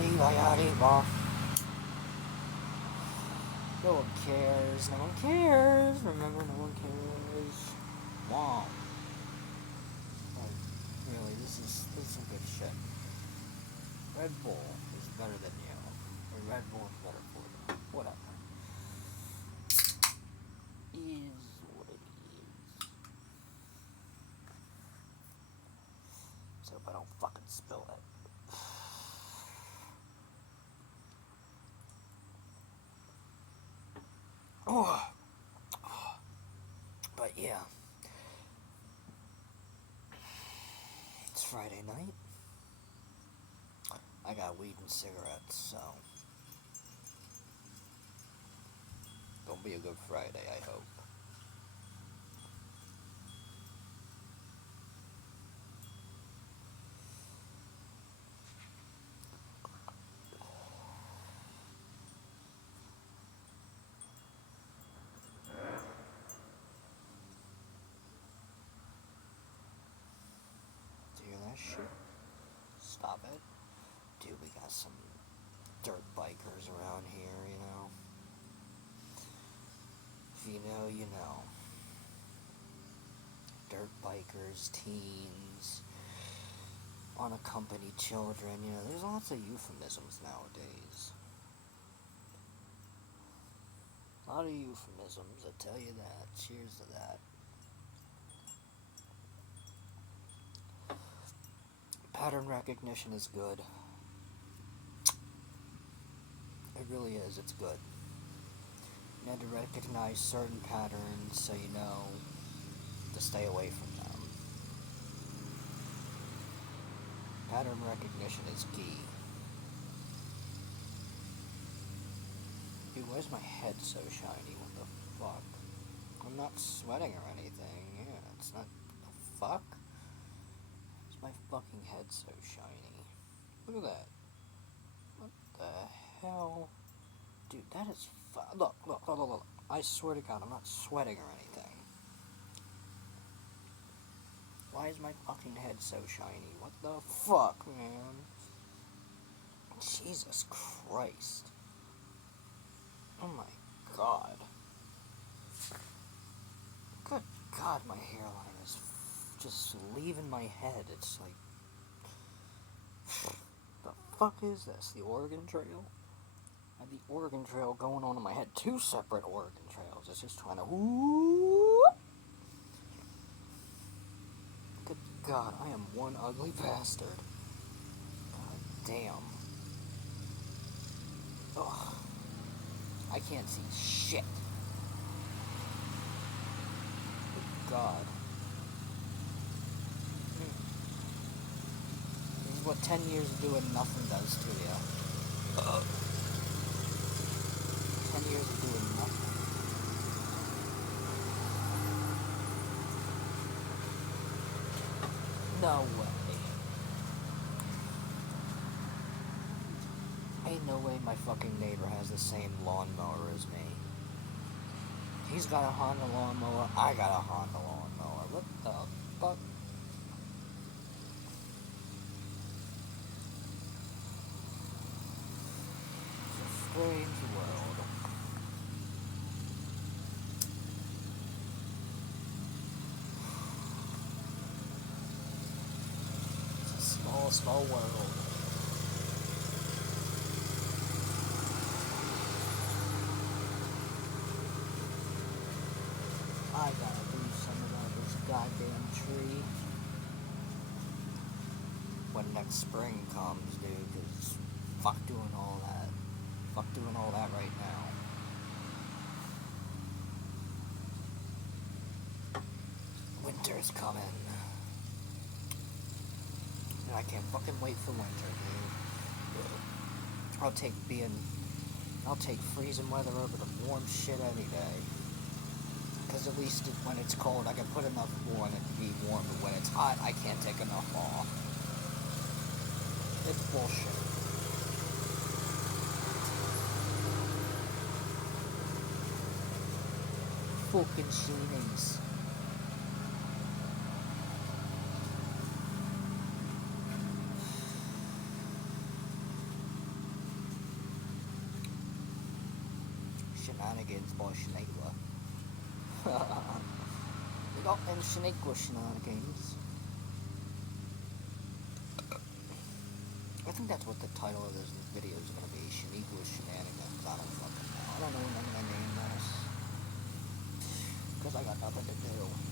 arriba. No one cares. No one cares. Remember, no one cares. Wow. Like, really, this is some good shit. Red Bull is better than you. Or Red Bull is better for you. Whatever. Is what it is. So if I don't fucking spill it. Oh. But yeah. It's Friday night. I got weed and cigarettes, so gonna be a good Friday, I hope. Do you hear that shit? Stop it. Dude, we got some dirt bikers around here, you know? If you know, you know. Dirt bikers, teens, unaccompanied children, you know, there's lots of euphemisms nowadays. A lot of euphemisms, I tell you that. Cheers to that. Pattern recognition is good. It really is, it's good. You have to recognize certain patterns so you know to stay away from them. Pattern recognition is key. Dude, why is my head so shiny? What the fuck? I'm not sweating or anything. Yeah, it's not... The fuck? Why is my fucking head so shiny? Look at that. What the hell? Dude, that is look. I swear to God, I'm not sweating or anything. Why is my fucking head so shiny? What the fuck, man? Jesus Christ. Oh my God. Good God, my hairline is just leaving my head. It's like... The fuck is this? The Oregon Trail? I have the Oregon Trail going on in my head. Two separate Oregon Trails. It's just trying to... Whoop. Good God, I am one ugly bastard. God damn. Ugh. I can't see shit. Good God. This is what 10 years of doing nothing does to you. 10 years of doing nothing. No way. Ain't no way my fucking neighbor has the same lawnmower as me. He's got a Honda lawnmower, I got a Honda lawnmower. What the fuck? It's a strange world. It's a small, small world. I gotta do something about this goddamn tree when next spring comes, dude, because fuck doing all that. Fuck doing all that right now. Winter's coming. And I can't fucking wait for winter, dude. I'll take freezing weather over the warm shit any day. Because at least when it's cold, I can put enough wool on it to be warm, but when it's hot, I can't take enough off. It's bullshit. Fucking shenanigans. Shenanigans by Shaniqua. We got them Shaniqua shenanigans. I think that's what the title of this video is going to be, Shaniqua shenanigans. I don't fucking know. I don't know what I'm going to name this. Because I got nothing to do.